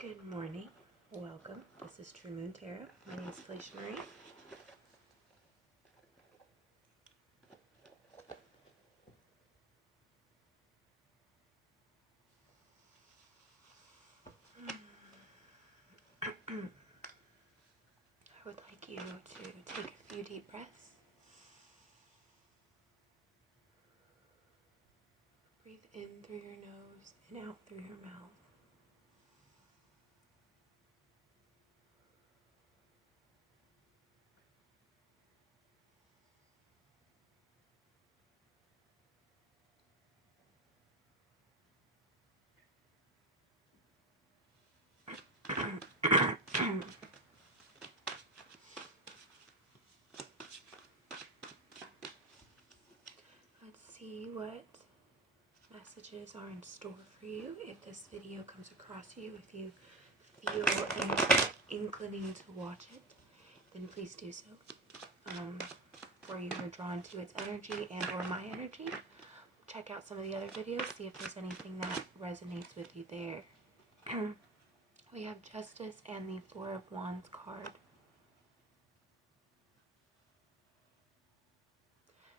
Good morning. Welcome. This is True Moon Tarot. My name is FeleciaMarie. I would like you to take a few deep breaths. Breathe in through your nose and out through your mouth. Let's see what messages are in store for you. If this video comes across you, if you feel an inclining to watch it, then please do so. Or you are drawn to its energy and or my energy, check out some of the other videos, see if there's anything that resonates with you there. We have Justice and the Four of Wands card.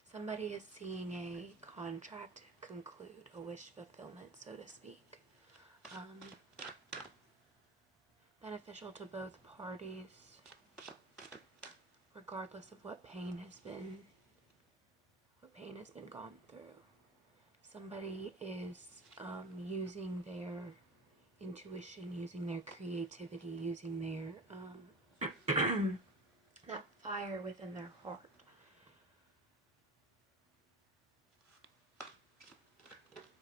Somebody is seeing a contract conclude, a wish fulfillment, so to speak. Beneficial to both parties, regardless of what pain has been gone through. Somebody is using their intuition, using their creativity, using their that fire within their heart.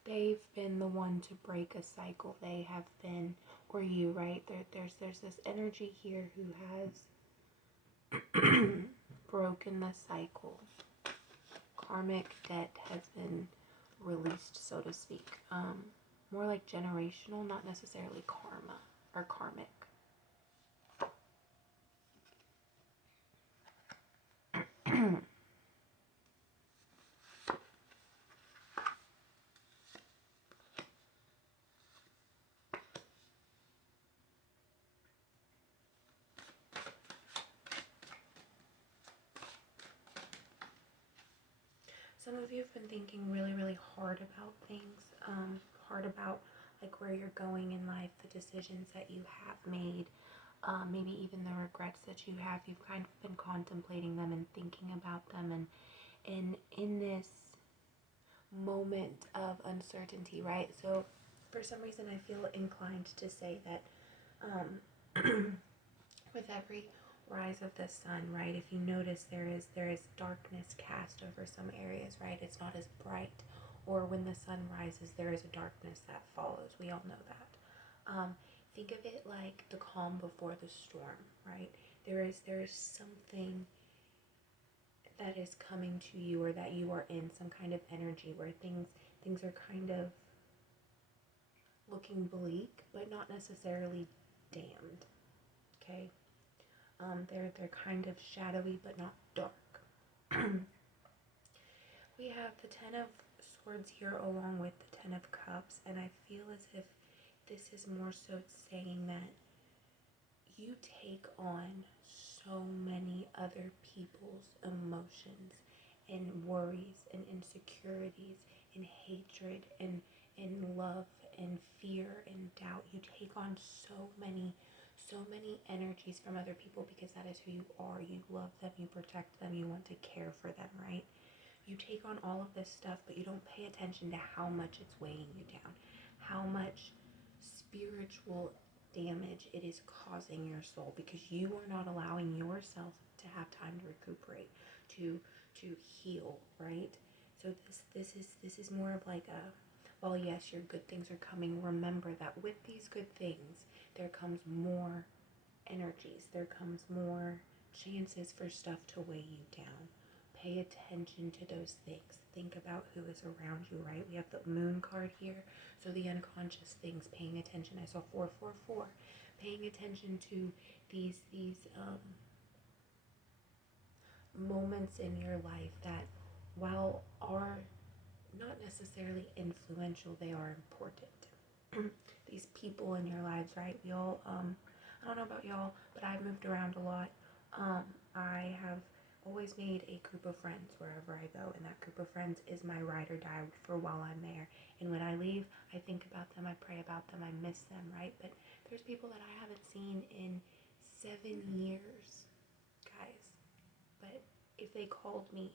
They've been the one to break a cycle. They have been, or you, right? There's this energy here who has broken the cycle. Karmic debt has been released, so to speak. More like generational, not necessarily karma or karmic. Some of you have been thinking really, really hard about things, hard about like where you're going in life, the decisions that you have made, maybe even the regrets that you have. You've kind of been contemplating them and thinking about them, and in this moment of uncertainty, right? So for some reason I feel inclined to say that with every rise of the sun, right, if you notice there is darkness cast over some areas, right? It's not as bright. Or when the sun rises, there is a darkness that follows. We all know that. Think of it like the calm before the storm, right? There is something that is coming to you, or that you are in some kind of energy where things are kind of looking bleak, but not necessarily damned. Okay? They're kind of shadowy, but not dark. We have the Ten of Swords here along with the Ten of Cups, and I feel as if this is more so saying that you take on so many other people's emotions and worries and insecurities and hatred and love and fear and doubt. You take on so many energies from other people because that is who you are. You love them, you protect them, you want to care for them, right? You take on all of this stuff, but you don't pay attention to how much it's weighing you down, how much spiritual damage it is causing your soul, because you are not allowing yourself to have time to recuperate, to heal, right? So this is more of like a, well, yes, your good things are coming. Remember that with these good things, there comes more energies. There comes more chances for stuff to weigh you down. Pay attention to those things. Think about who is around you, right? We have the Moon card here. So the unconscious things, paying attention. I saw 444. Paying attention to these moments in your life that, while are not necessarily influential, they are important. these people in your lives, right? We all, I don't know about y'all, but I've moved around a lot. I have always made a group of friends wherever I go, and that group of friends is my ride or die for while I'm there. And when I leave, I think about them, I pray about them, I miss them, right? But there's people that I haven't seen in 7 years, guys. But if they called me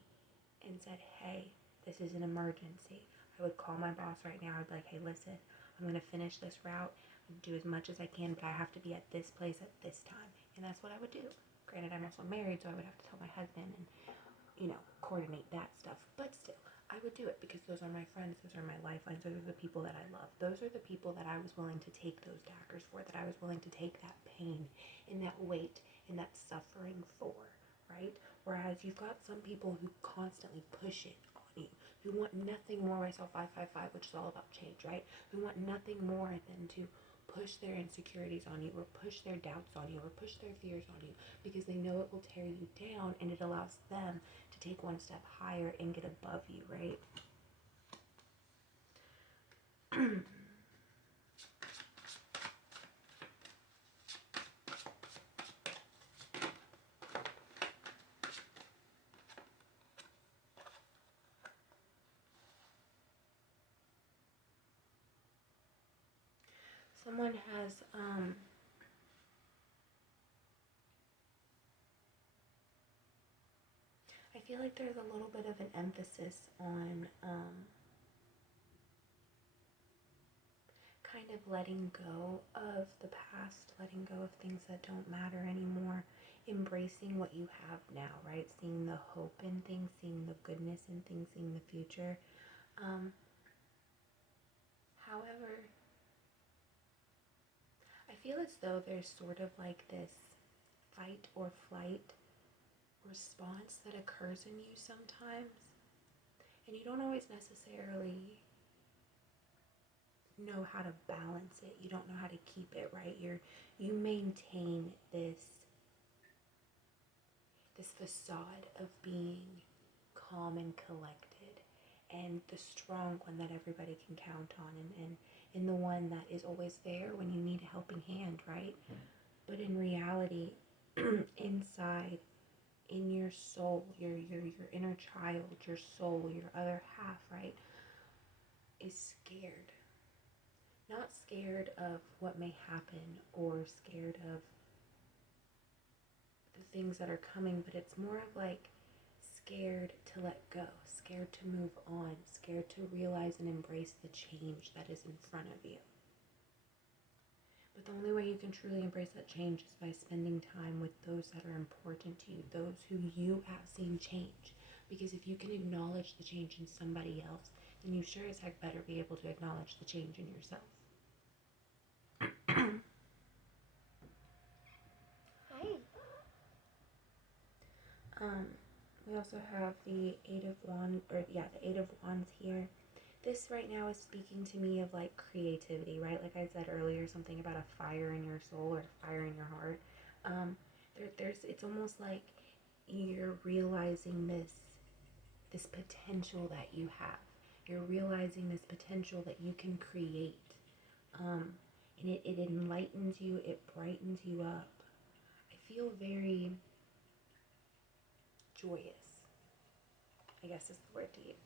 and said, hey, this is an emergency, I would call my boss right now. I'd be like, hey, listen, I'm going to finish this route, do as much as I can, but I have to be at this place at this time. And that's what I would do. Granted, I'm also married, so I would have to tell my husband and, coordinate that stuff. But still, I would do it because those are my friends, those are my lifelines, those are the people that I love. Those are the people that I was willing to take those daggers for, that I was willing to take that pain and that weight and that suffering for, right? Whereas you've got some people who constantly push it on you, who want nothing more, I saw 555, which is all about change, right? Who want nothing more than to push their insecurities on you, or push their doubts on you, or push their fears on you, because they know it will tear you down, and it allows them to take one step higher and get above you, right? Someone has, I feel like there's a little bit of an emphasis on, kind of letting go of the past, letting go of things that don't matter anymore, embracing what you have now, right? Seeing the hope in things, seeing the goodness in things, seeing the future. However, I feel as though there's sort of like this fight or flight response that occurs in you sometimes, and you don't always necessarily know how to balance it. You don't know how to keep it, right? You maintain this facade of being calm and collected, and the strong one that everybody can count on, and the one that is always there when you need a helping hand, right? But in reality, inside, in your soul, your inner child, your soul, your other half, right, is scared. Not scared of what may happen or scared of the things that are coming, but it's more of like scared to let go, scared to move on, scared to realize and embrace the change that is in front of you. But the only way you can truly embrace that change is by spending time with those that are important to you, those who you have seen change. Because if you can acknowledge the change in somebody else, then you sure as heck better be able to acknowledge the change in yourself. Hi. We also have the Eight of Wands here. This right now is speaking to me of like creativity, right? Like I said earlier, something about a fire in your soul or fire in your heart. It's almost like you're realizing this potential that you have. You're realizing this potential that you can create. And it enlightens you, it brightens you up. I feel very joyous, I guess is the word to use.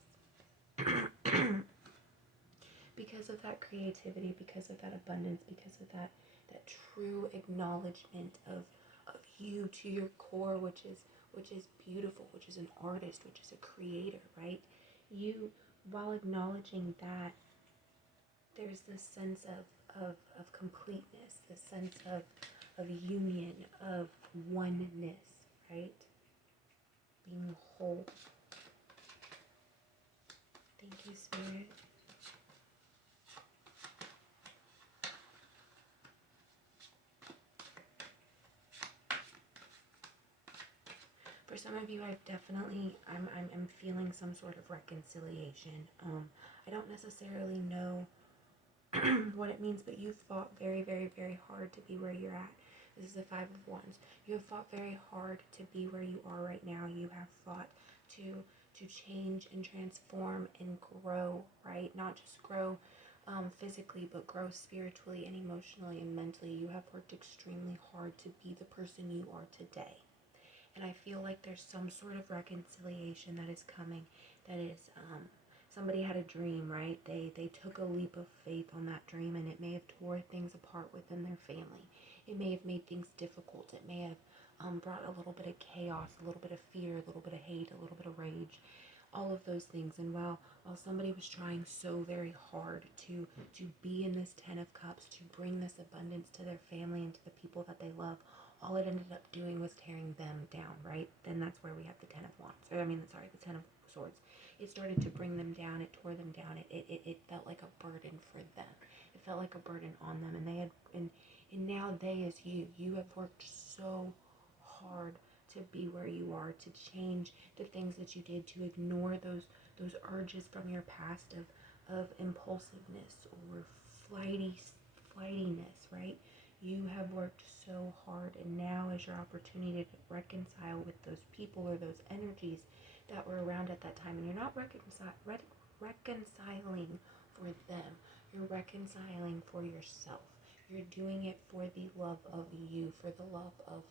Because of that creativity, because of that abundance, because of that true acknowledgement of you to your core, which is beautiful, which is an artist, which is a creator, right? You, while acknowledging that, there's this sense of completeness, this sense of union, of oneness, right? Being whole. Thank you, Spirit. For some of you, I'm feeling some sort of reconciliation. I don't necessarily know what it means, but you've fought very, very, very hard to be where you're at. This is the Five of Wands. You have fought very hard to be where you are right now. You have fought to change and transform and grow, right? Not just grow physically, but grow spiritually and emotionally and mentally. You have worked extremely hard to be the person you are today. And I feel like there's some sort of reconciliation that is coming. That is, somebody had a dream, right? They took a leap of faith on that dream, and it may have tore things apart within their family. It may have made things difficult. It may have brought a little bit of chaos, a little bit of fear, a little bit of hate, a little bit of rage, all of those things. And while somebody was trying so very hard to be in this 10 of Cups, to bring this abundance to their family and to the people that they love, all it ended up doing was tearing them down, right? Then that's where we have the 10 of Wands. Or, the 10 of Swords. It started to bring them down. It tore them down. It felt like a burden for them. It felt like a burden on them. And they had, and now they, as you have worked so hard to be where you are, to change the things that you did, to ignore those urges from your past of impulsiveness or flightiness, right? You have worked so hard, and now is your opportunity to reconcile with those people or those energies that were around at that time. And you're not reconciling for them. You're reconciling for yourself. You're doing it for the love of you, for the love of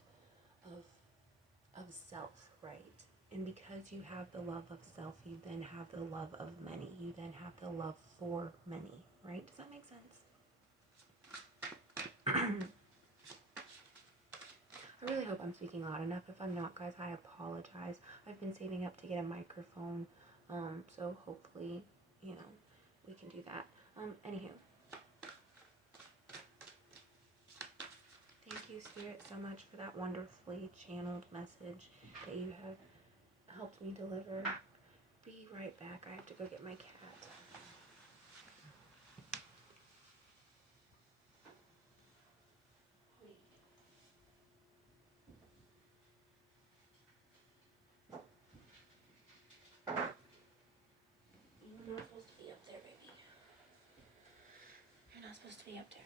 self, right? And because you have the love of self, you then have the love of many. You then have the love for many, right? Does that make sense? I really hope I'm speaking loud enough. If I'm not, guys, I apologize. I've been saving up to get a microphone, so hopefully, we can do that. Anywho. Thank you, Spirit, so much for that wonderfully channeled message that you have helped me deliver. Be right back. I have to go get my cat. You're not supposed to be up there, baby. You're not supposed to be up there.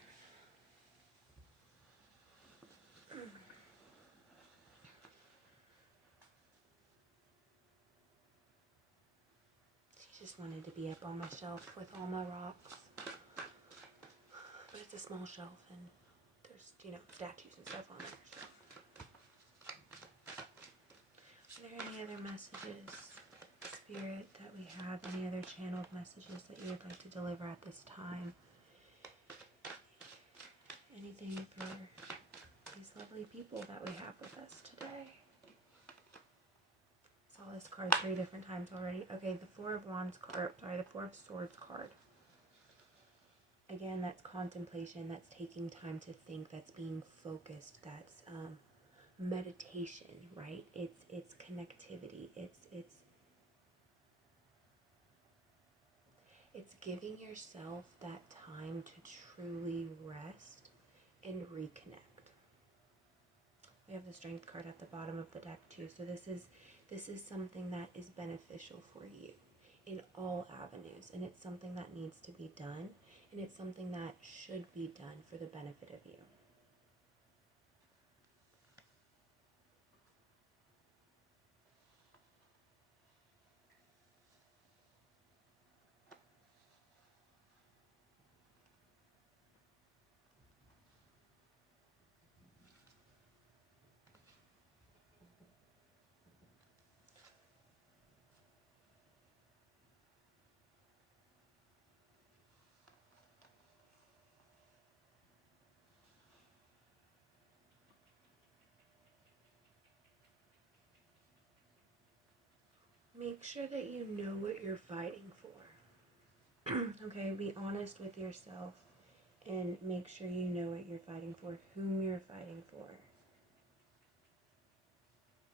She just wanted to be up on my shelf with all my rocks. But it's a small shelf, and there's, statues and stuff on there. So. Are there any other messages, Spirit, that we have? Any other channeled messages that you would like to deliver at this time? Anything for these lovely people that we have with us today? Saw this card 3 different times already. Okay, the Four of Swords card. Again, that's contemplation, that's taking time to think, that's being focused, that's meditation, right? It's connectivity. It's giving yourself that time to truly rest and reconnect. We have the Strength card at the bottom of the deck too. So this is something that is beneficial for you in all avenues, and it's something that needs to be done, and it's something that should be done for the benefit of you. Make sure that you know what you're fighting for. Okay, be honest with yourself and make sure you know what you're fighting for, whom you're fighting for,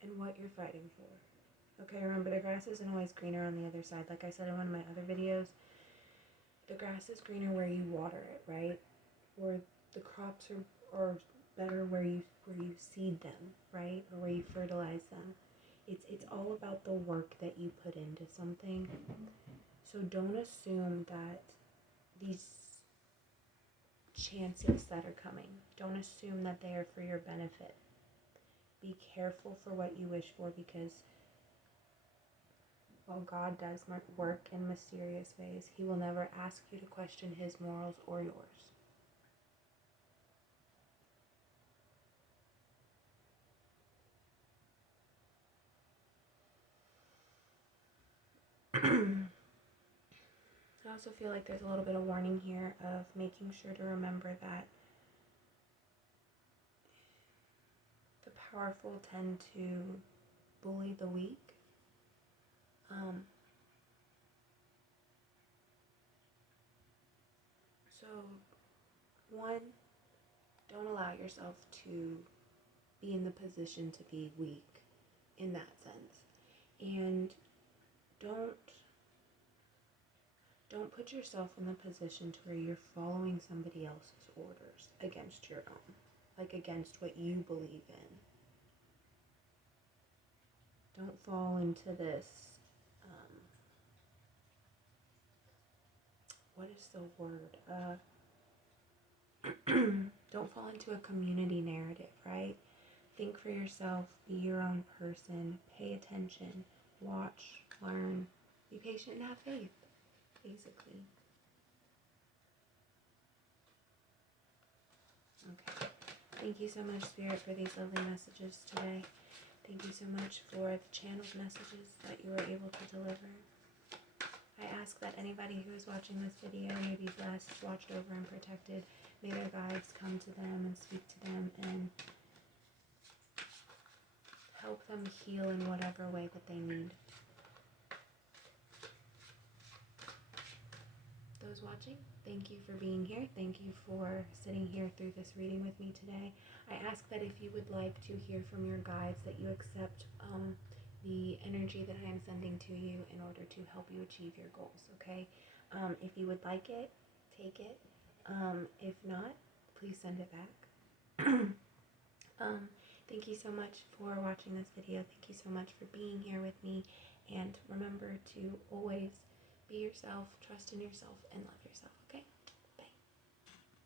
and what you're fighting for. Okay, remember, the grass isn't always greener on the other side. Like I said in one of my other videos, the grass is greener where you water it, right? Or the crops are better where you seed them, right? Or where you fertilize them. It's all about the work that you put into something. So don't assume that these chances that are coming, don't assume that they are for your benefit. Be careful for what you wish for, because While God does work in mysterious ways, He will never ask you to question His morals or yours. I also feel like there's a little bit of warning here of making sure to remember that the powerful tend to bully the weak. So, one, don't allow yourself to be in the position to be weak in that sense. And don't put yourself in the position to where you're following somebody else's orders against your own, like against what you believe in. Don't fall into this, what is the word? Don't fall into a community narrative, right? Think for yourself, be your own person, pay attention, watch, learn, be patient and have faith, basically. Okay. Thank you so much, Spirit, for these lovely messages today. Thank you so much for the channeled messages that you were able to deliver. I ask that anybody who is watching this video may be blessed, watched over, and protected. May their guides come to them and speak to them and help them heal in whatever way that they need. Those watching, thank you for being here. Thank you for sitting here through this reading with me today. I ask that if you would like to hear from your guides, that you accept the energy that I am sending to you in order to help you achieve your goals, okay? If you would like it, take it. If not, please send it back. Thank you so much for watching this video. Thank you so much for being here with me. And remember to always be yourself, trust in yourself, and love yourself, okay?